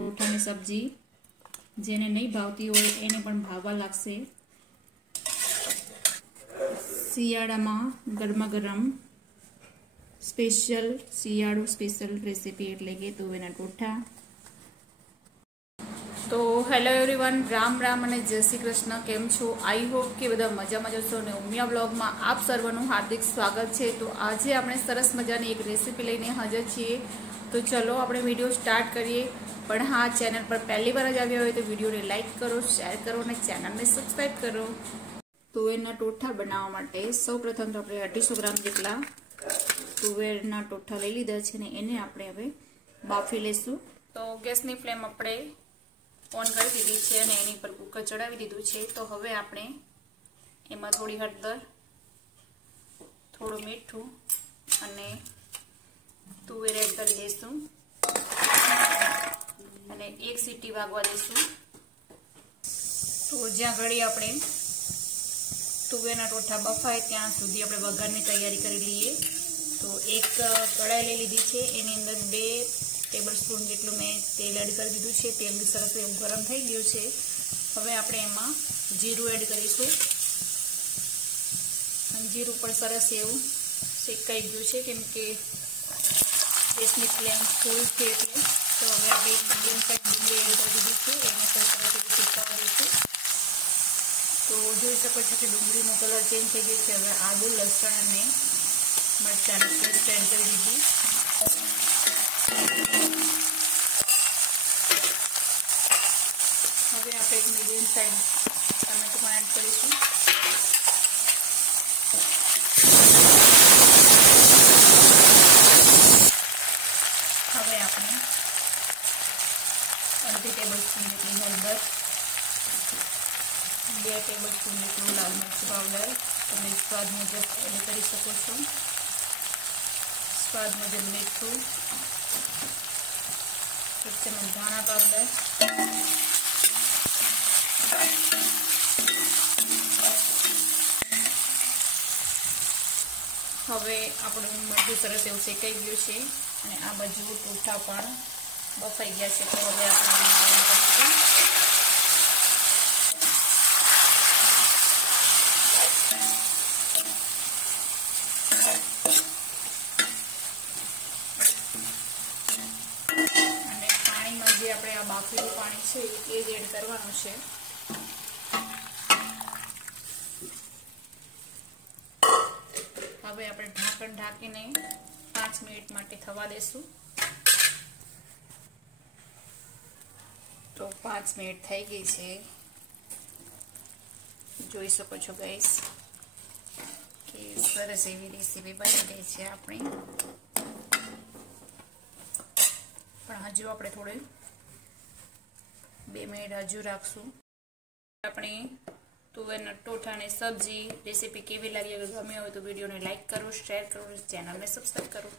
ટોઠાની સબ્જી જેને નહીં ભાવતી હોય એને પણ ભાવવા લાગશે। શિયાળામાં ગરમા ગરમ શિયાળુ સ્પેશિયલ રેસીપી એટલે કે તુવેરના ટોઠા। તો હેલો એવરીવન, રામ રામ અને જય શ્રી કૃષ્ણ। કેમ છો? આઈ હોપ કે બધા મજામાં જશો અને ઉમિયા બ્લોગમાં આપ સર્વનું હાર્દિક સ્વાગત છે। તો આજે આપણે સરસ મજાની એક રેસીપી લઈને હાજર છીએ। તો ચલો આપણે વિડીયો સ્ટાર્ટ કરીએ। પણ હા, ચેનલ પર પહેલી વાર જ આવ્યા હોય તો વિડીયોને લાઇક કરો, શેર કરો અને ચેનલને સબસ્ક્રાઈબ કરો। તુવેરના ટોઠા બનાવવા માટે સૌપ્રથમ તો આપણે 250 ગ્રામ જેટલા તુવેરના ટોઠા લઈ લીધા છે અને એને આપણે હવે બાફી લઈશું। તો ગેસની ફ્લેમ આપણે ઓન કરી દીધી છે અને એની પર કુકર ચડાવી દીધું છે। તો હવે આપણે એમાં થોડી હળદર, થોડું મીઠું અને તુવેર એડ કરી દઈશું અને એક સીટી વાગવા દઈશું। તો જ્યાં ઘડી આપણે તુવેરના ટોઠા બફાય ત્યાં સુધી આપણે વઘારની તૈયારી કરી લઈએ। તો એક કઢાઈ લઈ લીધી છે, એની અંદર 2 ટેબલ સ્પૂન જેટલું મેં તેલ એડ કરી દીધું છે। તેલ બી સરસ એવું ગરમ થઈ ગયું છે। હવે આપણે એમાં જીરું એડ કરીશું અને જીરું પણ સરસ એવું શેકાઈ ગયું છે, કેમ કે ગેસની ફ્લેમ ફૂલ છે એટલે। તો હવે આપણે એક મીડિયમ સાઇઝ ડુંગળી એડ કરી દીધી છે, એને પણ સરસ એવું શેકાવા દઈશું। તો જોઈ શકો છો કે ડુંગળીનો કલર ચેન્જ થઈ ગયો છે। હવે આદુ, લસણ અને મરચાંની પેસ્ટ એડ કરી દીધી। હવે આપણે એક મીડિયમ સાઇઝ ટમેટો પણ એડ કરીશું। હવે આપણે અડધી ટેબલ સ્પૂન જેટલી હળદર, 2 ટેબલ સ્પૂન જેટલું લાલ મરચું પાવડર તમે સ્વાદ મુજબ એડ કરી શકો છો, સ્વાદ મુજબ મીઠું, 1 ચમચ ધાણા પાવડર, હવે આપણું મરચું સરસ એવું શેકાઈ ગયું છે અને આ બાજુ ટોઠા પણ બફાઈ ગયા છે। તો હવે આપણે અને પાણીમાં જે આપણે આ બાફેલું પાણી છે એ જ એડ કરવાનું છે। હવે આપણે ઢાંકણ ઢાંકીને 5 મિનિટ માટે થવા દેશું। તો 5 મિનિટ થઈ ગઈ છે, જોઈ શકો છો ગાઈસ કે સરસ એવી રેસીપી બની ગઈ છે આપણી। પણ હજુ આપણે થોડી 2 મિનિટ હજુ રાખશું। આપણી તુવેરના ટોઠાની સબ્જી રેસીપી કેવી લાગી? અગર ગમી હોય તો વિડીયોને લાઇક કરો, શેર કરો, ચેનલને સબસ્ક્રાઈબ કરો।